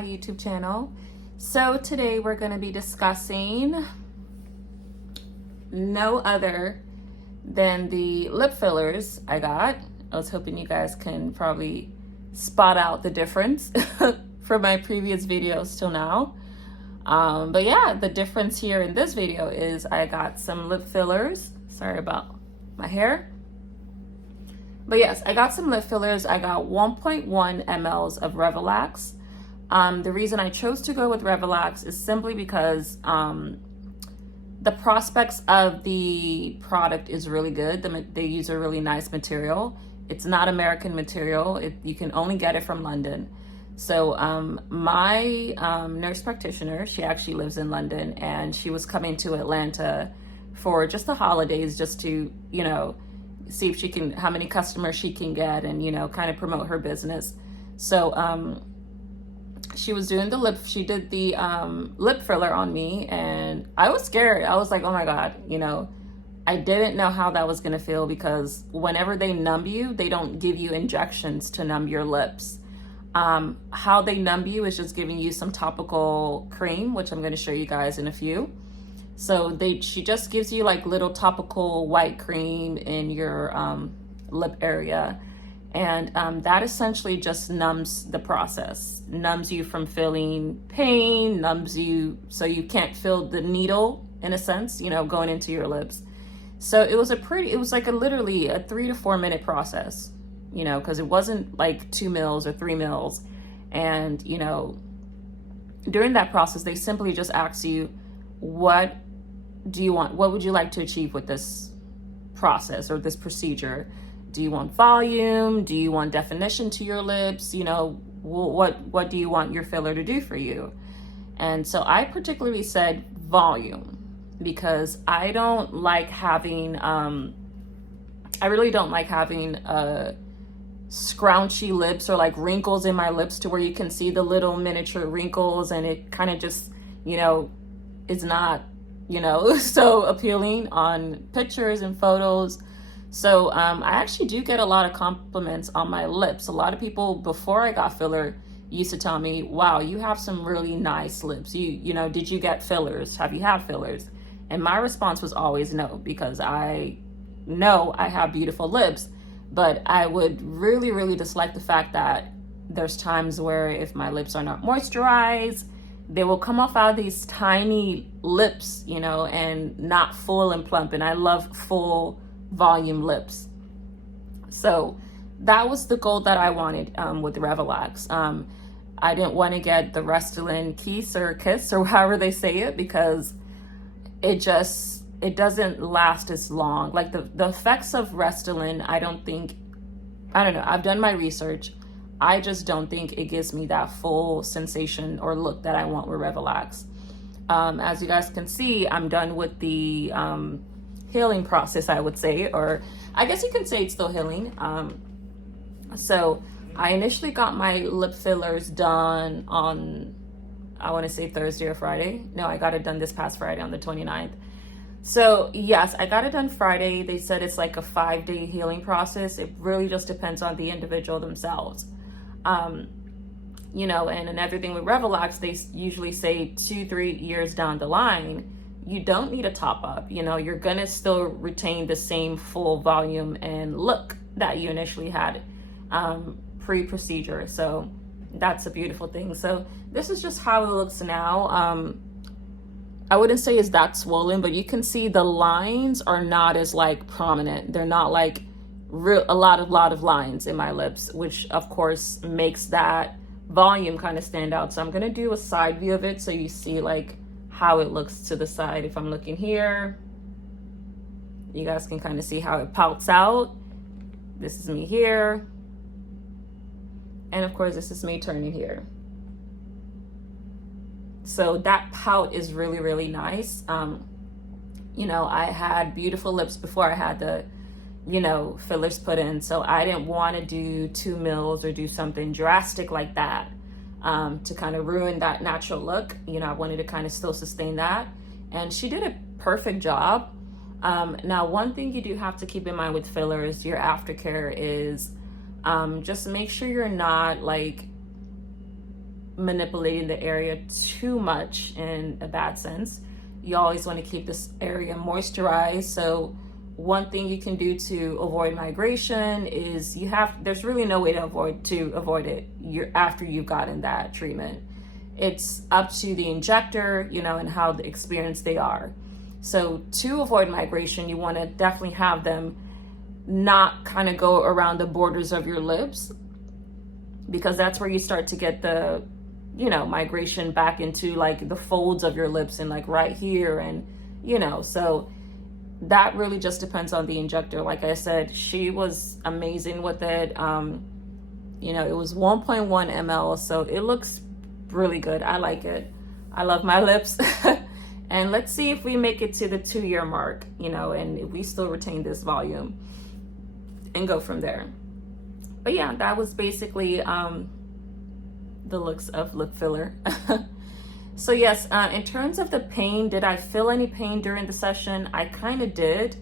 my YouTube channel. So today we're going to be discussing no other than the lip fillers I got. I was hoping you guys can probably spot out the difference from my previous videos till now. But yeah, the difference here in this video is I got some lip fillers. Sorry about my hair. But yes, I got some lip fillers. I got 1.1 mLs of Revolax. The reason I chose to go with Revolax is simply because the prospects of the product is really good. They use a really nice material. It's not American material. You can only get it from London. So my nurse practitioner, she actually lives in London, and she was coming to Atlanta for just the holidays, just to, you know, see if she can, how many customers she can get, and, you know, kind of promote her business. So she was doing she did the lip filler on me, and I was scared. I was like, oh my God, you know, I didn't know how that was gonna feel, because whenever they numb you, they don't give you injections to numb your lips. How they numb you is just giving you some topical cream, which I'm gonna show you guys in a few. So she just gives you like little topical white cream in your lip area. And that essentially just numbs the process, numbs you from feeling pain, numbs you so you can't feel the needle, in a sense, you know, going into your lips. So it was literally a 3 to 4 minute process, you know, because it wasn't like 2 mils or 3 mils. And, you know, during that process, they simply just ask you, what do you want? What would you like to achieve with this process or this procedure? Do you want volume? Do you want definition to your lips? You know, what do you want your filler to do for you? And so I particularly said volume, because I don't like having, I really don't like having scrounchy lips or like wrinkles in my lips to where you can see the little miniature wrinkles, and it kind of just, you know, is not, you know, so appealing on pictures and photos. So I actually do get a lot of compliments on my lips. A lot of people before I got filler used to tell me, wow, you have some really nice lips. You know, did you get fillers? Have you had fillers? And my response was always no, because I know I have beautiful lips, but I would really, really dislike the fact that there's times where if my lips are not moisturized, they will come off out of these tiny lips, you know, and not full and plump. And I love full volume lips. So that was the goal that I wanted with Revolax. I didn't want to get the Restylane Kiss or however they say it, because it doesn't last as long. Like the effects of Restylane, I don't know, I've done my research. I just don't think it gives me that full sensation or look that I want with Revolax. As you guys can see, I'm done with the healing process, I would say, or I guess you can say it's still healing. So I initially got my lip fillers done on, I want to say Thursday or Friday. No, I got it done this past Friday on the 29th. So yes, I got it done Friday. They said it's like a 5-day healing process. It really just depends on the individual themselves. You know, and everything with Revolax, they usually say 2-3 years down the line, you don't need a top up. You know, you're gonna still retain the same full volume and look that you initially had pre-procedure. So that's a beautiful thing. So this is just how it looks now. I wouldn't say it's that swollen, but you can see the lines are not as like prominent. They're not like a lot of lines in my lips, which of course makes that volume kind of stand out. So I'm gonna do a side view of it so you see like how it looks to the side. If I'm looking here, you guys can kind of see how it pouts out. This is me here, and of course this is me turning here. So that pout is really, really nice. You know, I had beautiful lips before I had the, you know, fillers put in, so I didn't want to do 2 mils or do something drastic like that to kind of ruin that natural look. You know, I wanted to kind of still sustain that, and she did a perfect job. Now, one thing you do have to keep in mind with fillers, your aftercare is just make sure you're not like manipulating the area too much in a bad sense. You always want to keep this area moisturized. So one thing you can do to avoid migration is there's really no way to avoid it after you've gotten that treatment. It's up to the injector, and how experienced they are. So to avoid migration, you want to definitely have them not kind of go around the borders of your lips, because that's where you start to get the, migration back into like the folds of your lips and like right here. And, so that really just depends on the injector. Like I said, she was amazing with it. It was 1.1 ml, so it looks really good. I like it. I love my lips. And let's see if we make it to the 2-year mark, and if we still retain this volume and go from there. But yeah, that was basically the looks of lip filler. So yes, in terms of the pain, did I feel any pain during the session? I kind of did.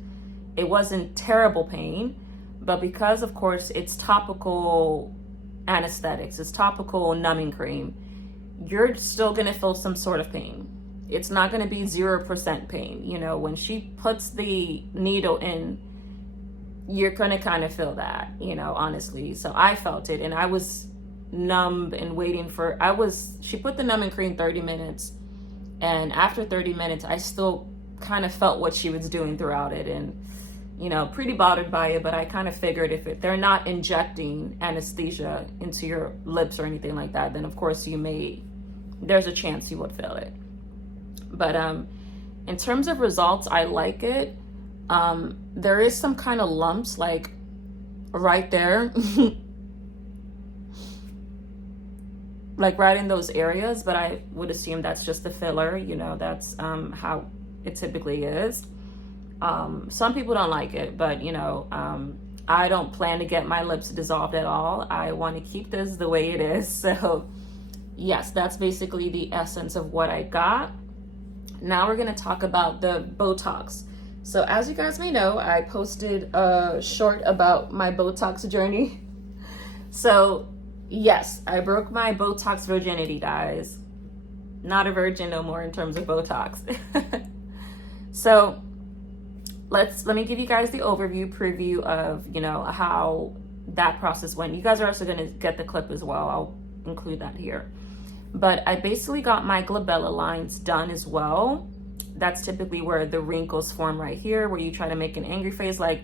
It wasn't terrible pain, but because of course it's topical anesthetics, it's topical numbing cream, you're still gonna feel some sort of pain. It's not gonna be 0% pain. When she puts the needle in, you're gonna kind of feel that, honestly. So I felt it, and I was numb and waiting she put the numbing cream 30 minutes, and after 30 minutes I still kind of felt what she was doing throughout it, and pretty bothered by it. But I kind of figured if they're not injecting anesthesia into your lips or anything like that, then of course there's a chance you would feel it. But in terms of results, I like it. There is some kind of lumps like right there like right in those areas, but I would assume that's just the filler. That's how it typically is. Some people don't like it, but I don't plan to get my lips dissolved at all. I want to keep this the way it is. So yes, that's basically the essence of what I got. Now we're going to talk about the Botox. So as you guys may know, I posted a short about my Botox journey. So yes, I broke my Botox virginity, guys. Not a virgin no more in terms of Botox. So let me give you guys the preview of, how that process went. You guys are also going to get the clip as well. I'll include that here. But I basically got my glabella lines done as well. That's typically where the wrinkles form right here, where you try to make an angry face, like,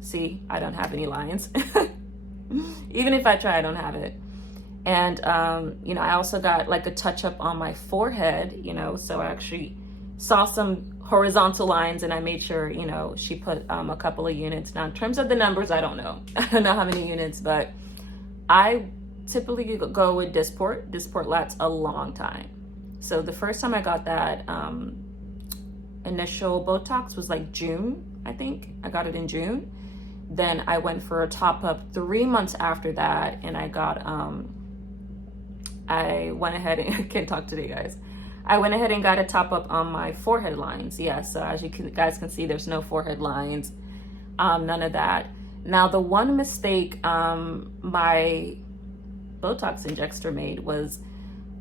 see, I don't have any lines. Even if I try, I don't have it. And, I also got like a touch up on my forehead, so I actually saw some horizontal lines, and I made sure, she put a couple of units. Now, in terms of the numbers, I don't know. I don't know how many units, but I typically go with Dysport. Dysport lasts a long time. So the first time I got that initial Botox was like June, I think. I got it in June. Then I went for a top up 3 months after that, and I got, I went ahead and, I can't talk today, guys. I went ahead and got a top up on my forehead lines. Yes, so as you guys can see, there's no forehead lines, none of that. Now, the one mistake my Botox injector made was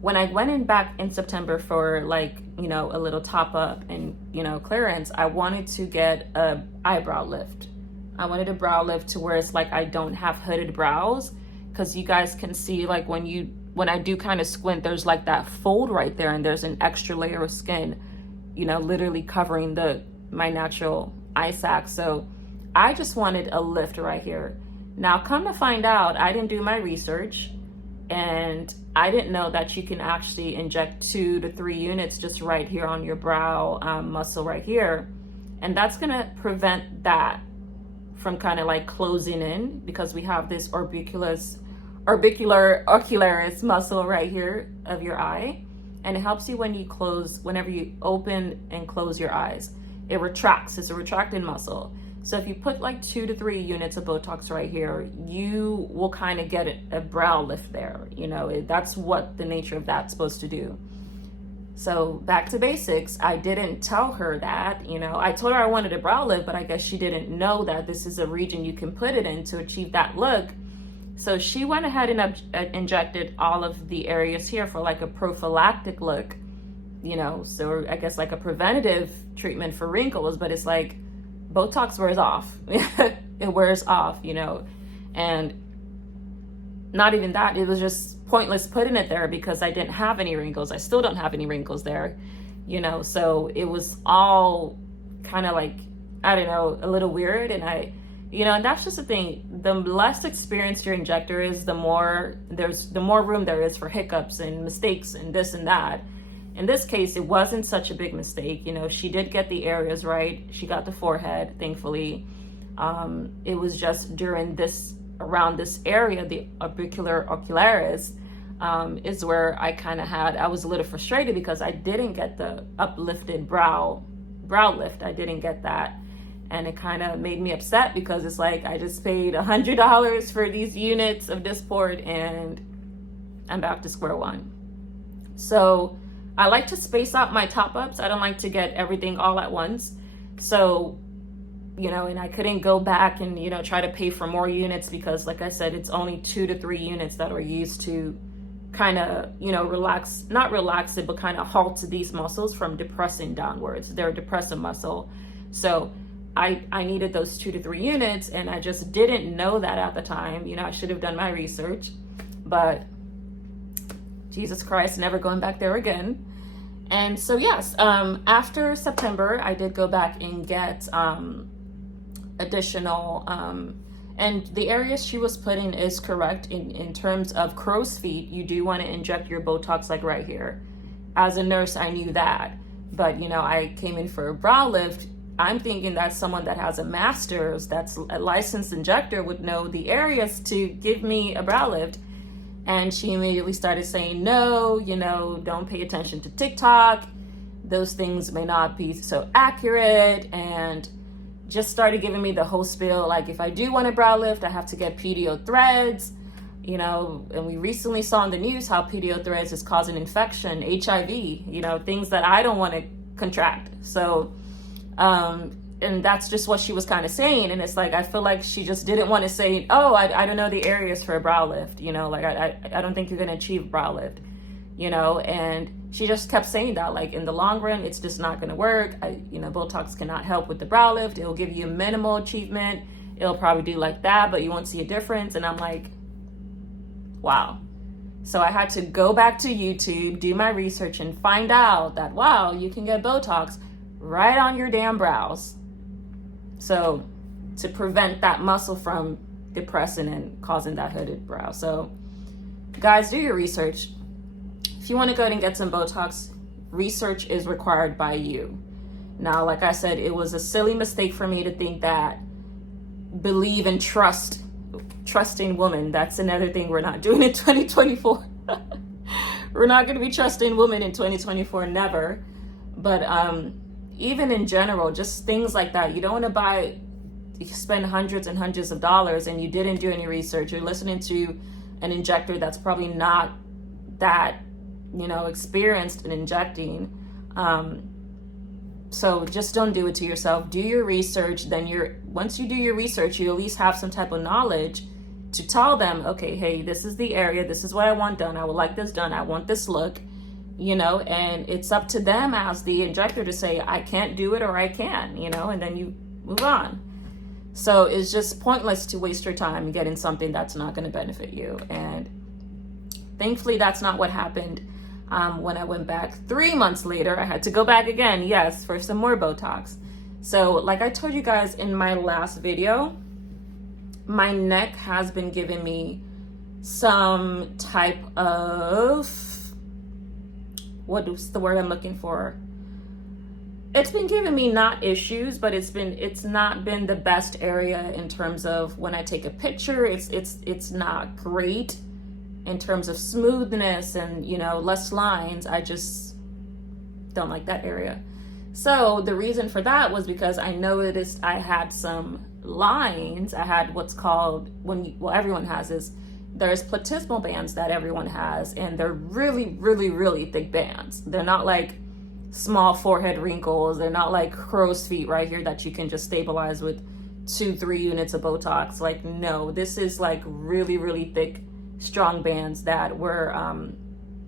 when I went in back in September for like, a little top up and, clearance, I wanted to get a eyebrow lift. I wanted a brow lift to where it's like I don't have hooded brows, because you guys can see like when I do kind of squint, there's like that fold right there, and there's an extra layer of skin, literally covering my natural eye sac. So I just wanted a lift right here. Now, come to find out, I didn't do my research, and I didn't know that you can actually inject 2 to 3 units just right here on your brow muscle right here. And that's gonna prevent that from kind of like closing in, because we have this ocularis muscle right here of your eye, and it helps you whenever you open and close your eyes. It retracts. It's a retracting muscle. So if you put like 2 to 3 units of Botox right here, you will kind of get a brow lift there. That's what the nature of that's supposed to do. So back to basics, I didn't tell her that, I told her I wanted a brow lift, but I guess she didn't know that this is a region you can put it in to achieve that look. So she went ahead and injected all of the areas here for like a prophylactic look, you know, so I guess like a preventative treatment for wrinkles, but it's like Botox wears off. It wears off, you know, and not even that, it was just pointless putting it there because I didn't have any wrinkles. I still don't have any wrinkles there, you know, so it was all kind of like, I don't know, a little weird. And you know, and that's just the thing. The less experienced your injector is, the more room there is for hiccups and mistakes and this and that. In this case, it wasn't such a big mistake. You know, she did get the areas right. She got the forehead, thankfully. It was just around this area, the ocularis, is where I was a little frustrated because I didn't get the uplifted brow lift. I didn't get that. And it kind of made me upset because it's like I just paid $100 for these units of Dysport and I'm back to square one. So I like to space out my top-ups. I don't like to get everything all at once. So, you know, and I couldn't go back and, you know, try to pay for more units because, like I said, it's only 2 to 3 units that are used to kind of, you know, not relax it, but kind of halt these muscles from depressing downwards. They're a depressive muscle. So I needed those 2 to 3 units, and I just didn't know that at the time. You know, I should have done my research, but Jesus Christ, never going back there again. And so, yes, after September, I did go back and get additional, and the areas she was putting is correct in terms of crow's feet. You do want to inject your Botox like right here. As a nurse, I knew that, but you know, I came in for a brow lift. I'm thinking that someone that has a master's, that's a licensed injector, would know the areas to give me a brow lift. And she immediately started saying, no, you know, don't pay attention to TikTok. Those things may not be so accurate. And just started giving me the whole spiel. Like, if I do want a brow lift, I have to get PDO threads, you know, and we recently saw in the news how PDO threads is causing infection, HIV, you know, things that I don't want to contract. So, and that's just what she was kind of saying. And it's like, I feel like she just didn't want to say, oh, I don't know the areas for a brow lift, you know, like I don't think you're going to achieve a brow lift, you know. And she just kept saying that, like, in the long run, it's just not going to work. You know, Botox cannot help with the brow lift. It'll give you a minimal achievement. It'll probably do like that, but you won't see a difference. And I'm like, wow. So I had to go back to YouTube, do my research, and find out that, wow, you can get Botox right on your damn brows. So to prevent that muscle from depressing and causing that hooded brow. So guys, do your research. If you want to go ahead and get some Botox, research is required by you. Now, like I said, it was a silly mistake for me to think that believe and trusting women. That's another thing we're not doing in 2024. We're not going to be trusting women in 2024, never. But even in general, just things like that. You don't want to spend hundreds and hundreds of dollars and you didn't do any research. You're listening to an injector that's probably not that, you know, experienced in injecting. So just don't do it to yourself. Do your research. Then once you do your research, you at least have some type of knowledge to tell them, okay, hey, this is the area. This is what I want done. I would like this done. I want this look, you know, and it's up to them as the injector to say, I can't do it or I can, you know, and then you move on. So it's just pointless to waste your time getting something that's not going to benefit you. And thankfully, that's not what happened. When I went back 3 months later, I had to go back again, yes, for some more Botox. So like I told you guys in my last video, my neck has been giving me some type of, what is the word I'm looking for? It's been giving me not issues, but it's not been the best area in terms of when I take a picture, it's not great. In terms of smoothness and, you know, less lines. I just don't like that area. So the reason for that was because I noticed I had some lines. I had what's called, everyone has this, there's platysmal bands that everyone has, and they're really, really, really thick bands. They're not like small forehead wrinkles. They're not like crow's feet right here that you can just stabilize with 2-3 units of Botox. Like, no, this is like really, really thick, strong bands that were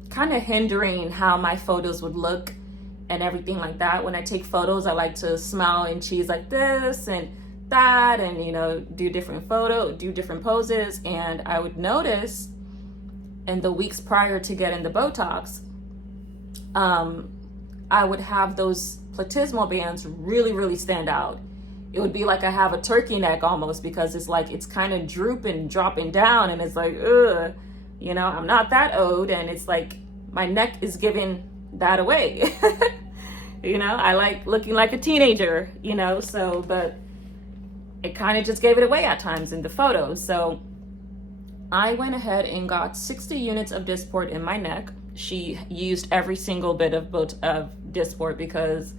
kind of hindering how my photos would look and everything like that. When I take photos, I like to smile and cheese like this and that, and, you know, do different poses. And I would notice in the weeks prior to getting the Botox, I would have those platysmal bands really, really stand out. It would be like I have a turkey neck almost, because it's like it's kind of drooping, dropping down, and it's like, ugh, you know, I'm not that old, and it's like my neck is giving that away. You know, I like looking like a teenager, you know, so, but it kind of just gave it away at times in the photos. So I went ahead and got 60 units of Dysport in my neck. She used every single bit of Dysport because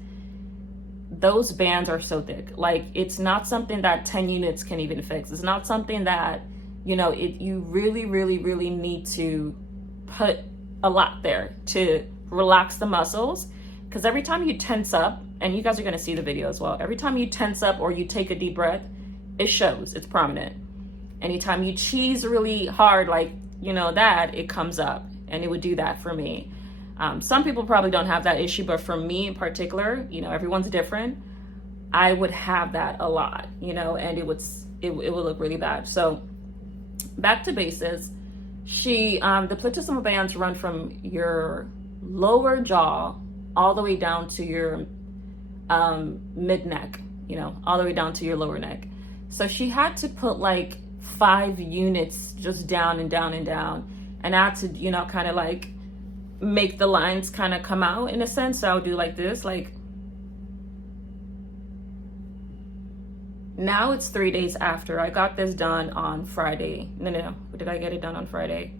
those bands are so thick. Like, it's not something that 10 units can even fix. It's not something that, you know, you really, really, really need to put a lot there to relax the muscles. Because every time you tense up, and you guys are going to see the video as well, every time you tense up or you take a deep breath, it shows, it's prominent. Anytime you cheese really hard, like, you know, that, it comes up, and it would do that for me. Some people probably don't have that issue, but for me in particular, you know, everyone's different. I would have that a lot, you know, and it would look really bad. So back to basics. The platysmal bands run from your lower jaw all the way down to your mid neck, you know, all the way down to your lower neck. So she had to put like 5 units just down and down and down, and I had to, you know, kind of like make the lines kind of come out in a sense. So I'll do like this, like, now it's 3 days after. I got this done on Friday. No. Did I get it done on Friday?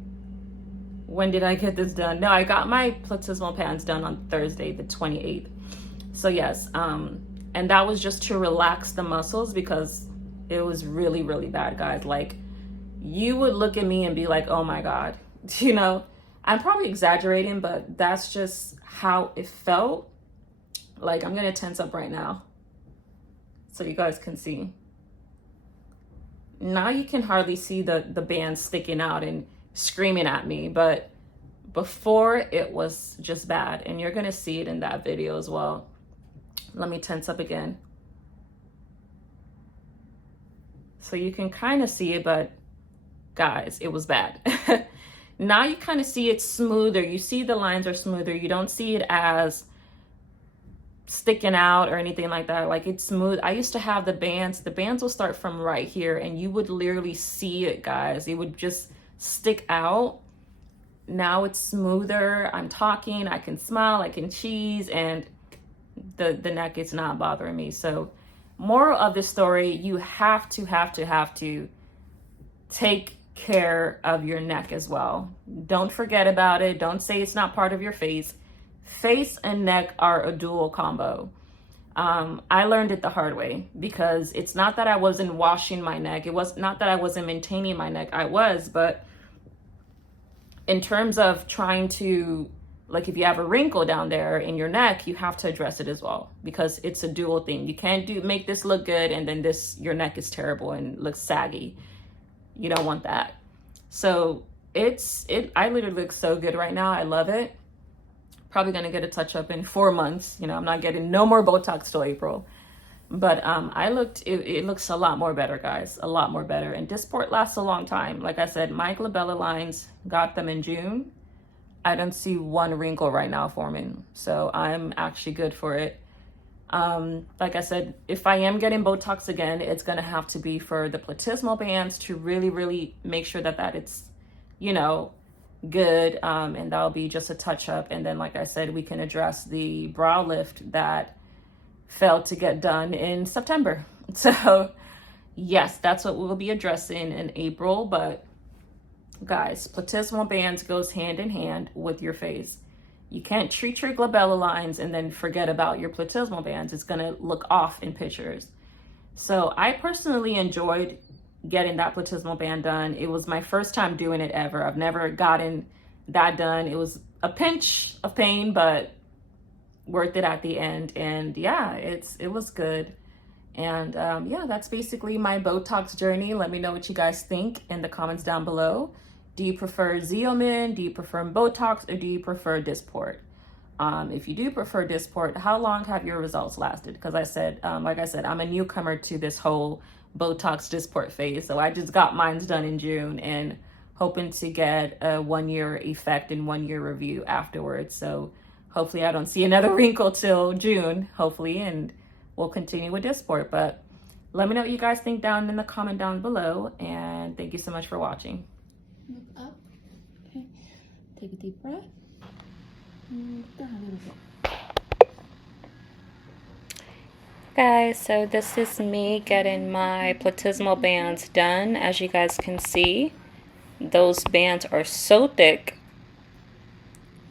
When did I get this done? No, I got my platysmal pans done on Thursday, the 28th. So yes, and that was just to relax the muscles, because it was really, really bad, guys. Like, you would look at me and be like, oh my God, you know, I'm probably exaggerating, but that's just how it felt. Like, I'm gonna tense up right now so you guys can see. Now you can hardly see the band sticking out and screaming at me, but before it was just bad, and you're gonna see it in that video as well. Let me tense up again so you can kind of see it, but guys, it was bad. Now you kind of see it smoother. You see the lines are smoother. You don't see it as sticking out or anything like that. Like, it's smooth. I used to have the bands will start from right here, and you would literally see it, guys. It would just stick out. Now it's smoother. I'm talking, I can smile, I can cheese, and the neck is not bothering me. So moral of the story, you have to take care of your neck as well. Don't forget about it. Don't say it's not part of your face. Face and neck are a dual combo. I learned it the hard way, because it's not that I wasn't washing my neck. It was not that I wasn't maintaining my neck. I was, but in terms of trying to, like, if you have a wrinkle down there in your neck, you have to address it as well, because it's a dual thing. You can't make this look good and then your neck is terrible and looks saggy. You don't want that. So I literally look so good right now. I love it. Probably gonna get a touch up in 4 months. You know, I'm not getting no more Botox till April. But it looks a lot more better, guys, a lot more better. And Dysport lasts a long time. Like I said, my glabella lines, got them in June. I don't see one wrinkle right now forming. So I'm actually good for it. Like I said, if I am getting Botox again, it's gonna have to be for the platysmal bands to really, really make sure that it's, you know, good. And that'll be just a touch up. And then, like I said, we can address the brow lift that failed to get done in September. So yes, that's what we'll be addressing in April. But guys, platysmal bands goes hand in hand with your face. You can't treat your glabella lines and then forget about your platysmal bands. It's gonna look off in pictures. So I personally enjoyed getting that platysmal band done. It was my first time doing it ever. I've never gotten that done. It was a pinch of pain, but worth it at the end. And yeah, it was good. And yeah, that's basically my Botox journey. Let me know what you guys think in the comments down below. Do you prefer Xeomin? Do you prefer Botox? Or do you prefer Dysport? If you do prefer Dysport, how long have your results lasted? Because I said, like I said, I'm a newcomer to this whole Botox Dysport phase. So I just got mine's done in June and hoping to get a 1-year effect and 1-year review afterwards. So hopefully I don't see another wrinkle till June, hopefully, and we'll continue with Dysport. But let me know what you guys think down in the comment down below. And thank you so much for watching. Look up. Okay. Take a deep breath. Down a little bit. Guys, so this is me getting my platysmal bands done. As you guys can see, those bands are so thick,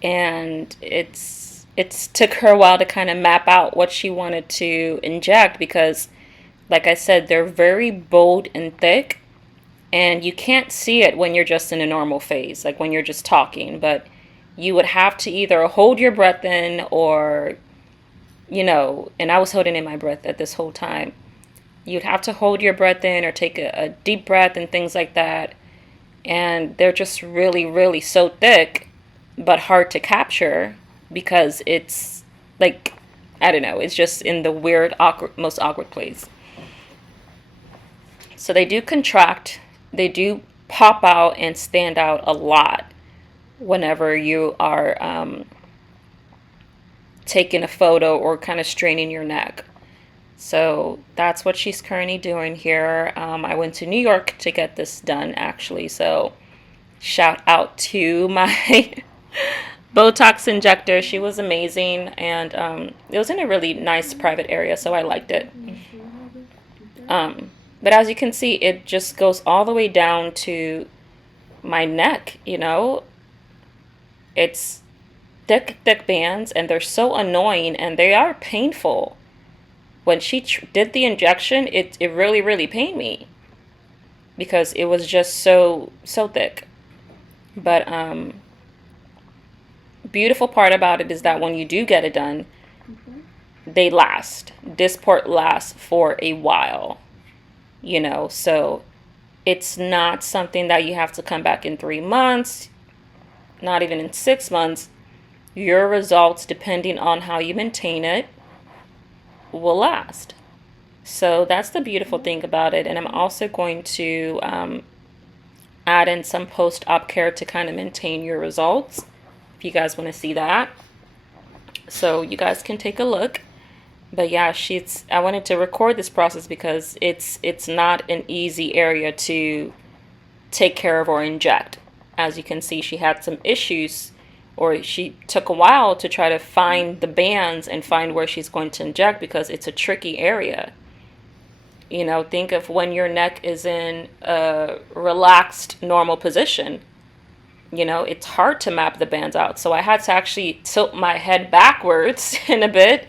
and it's took her a while to kind of map out what she wanted to inject, because like I said, they're very bold and thick, and you can't see it when you're just in a normal phase, like when you're just talking, but you would have to either hold your breath in or, you know, and I was holding in my breath at this whole time. You'd have to hold your breath in or take a deep breath and things like that. And they're just really, really so thick, but hard to capture because it's like, I don't know, it's just in the weird, awkward, most awkward place. So they do contract, they do pop out and stand out a lot whenever you are taking a photo or kind of straining your neck. So that's what she's currently doing here. I went to New York to get this done, actually. So shout out to my Botox injector. She was amazing. And it was in a really nice private area, so I liked it. But as you can see, it just goes all the way down to my neck, you know. It's thick, thick bands, and they're so annoying, and they are painful. When she did the injection, it really, really pained me because it was just so thick. But beautiful part about it is that when you do get it done, they last. Dysport lasts for a while, you know, so it's not something that you have to come back in 3 months, not even in 6 months. Your results, depending on how you maintain it, will last. So that's the beautiful thing about it. And I'm also going to add in some post-op care to kind of maintain your results, if you guys want to see that. So you guys can take a look. But yeah, I wanted to record this process because it's not an easy area to take care of or inject. As you can see, she had some issues, or she took a while to try to find the bands and find where she's going to inject, because it's a tricky area. You know, think of when your neck is in a relaxed, normal position. You know, it's hard to map the bands out. So I had to actually tilt my head backwards in a bit,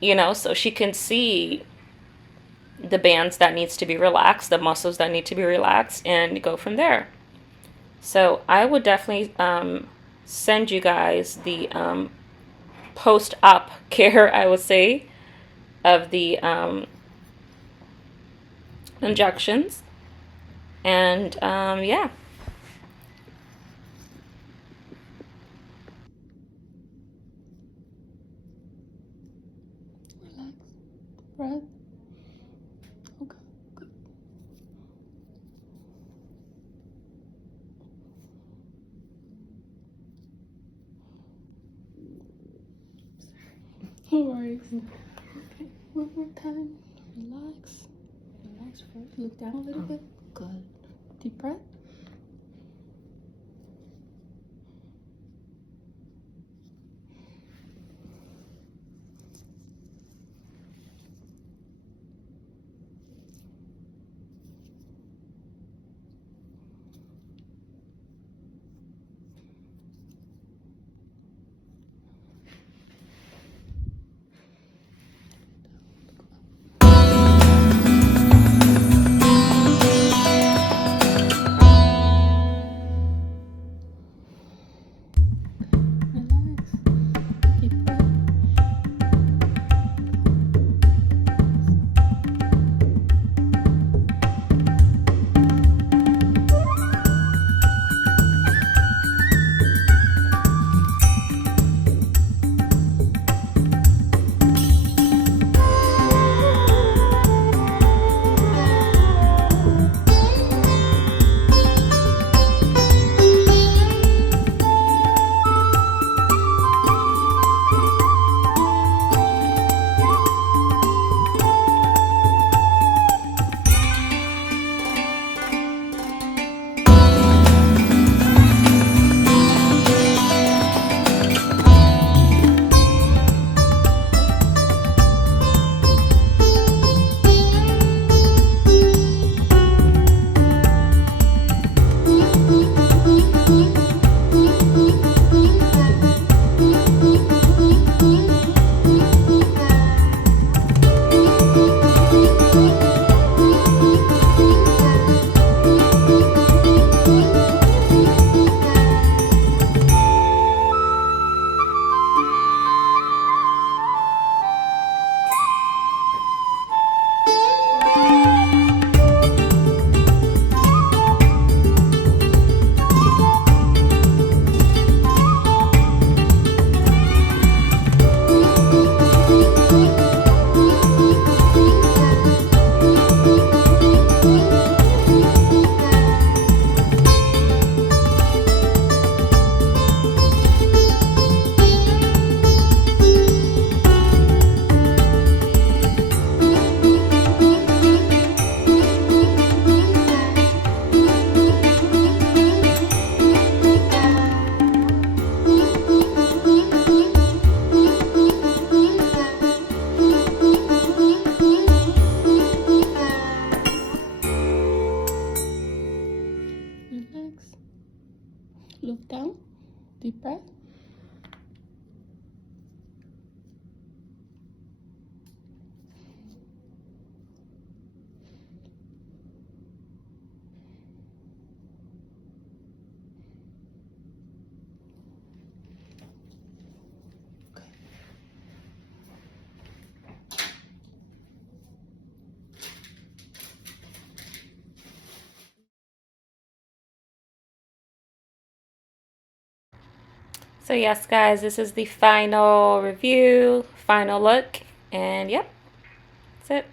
you know, so she can see the bands that needs to be relaxed, the muscles that need to be relaxed, and go from there. So I would definitely send you guys the post-op care, I would say, of the injections. And yeah. Relax. Breath. Okay. Good. No worries. Okay. One more time. Relax. Relax first. Look down a little bit. Good. Deep breath. Look down. Deep breath. So yes, guys, this is the final review, final look, and yep, that's it.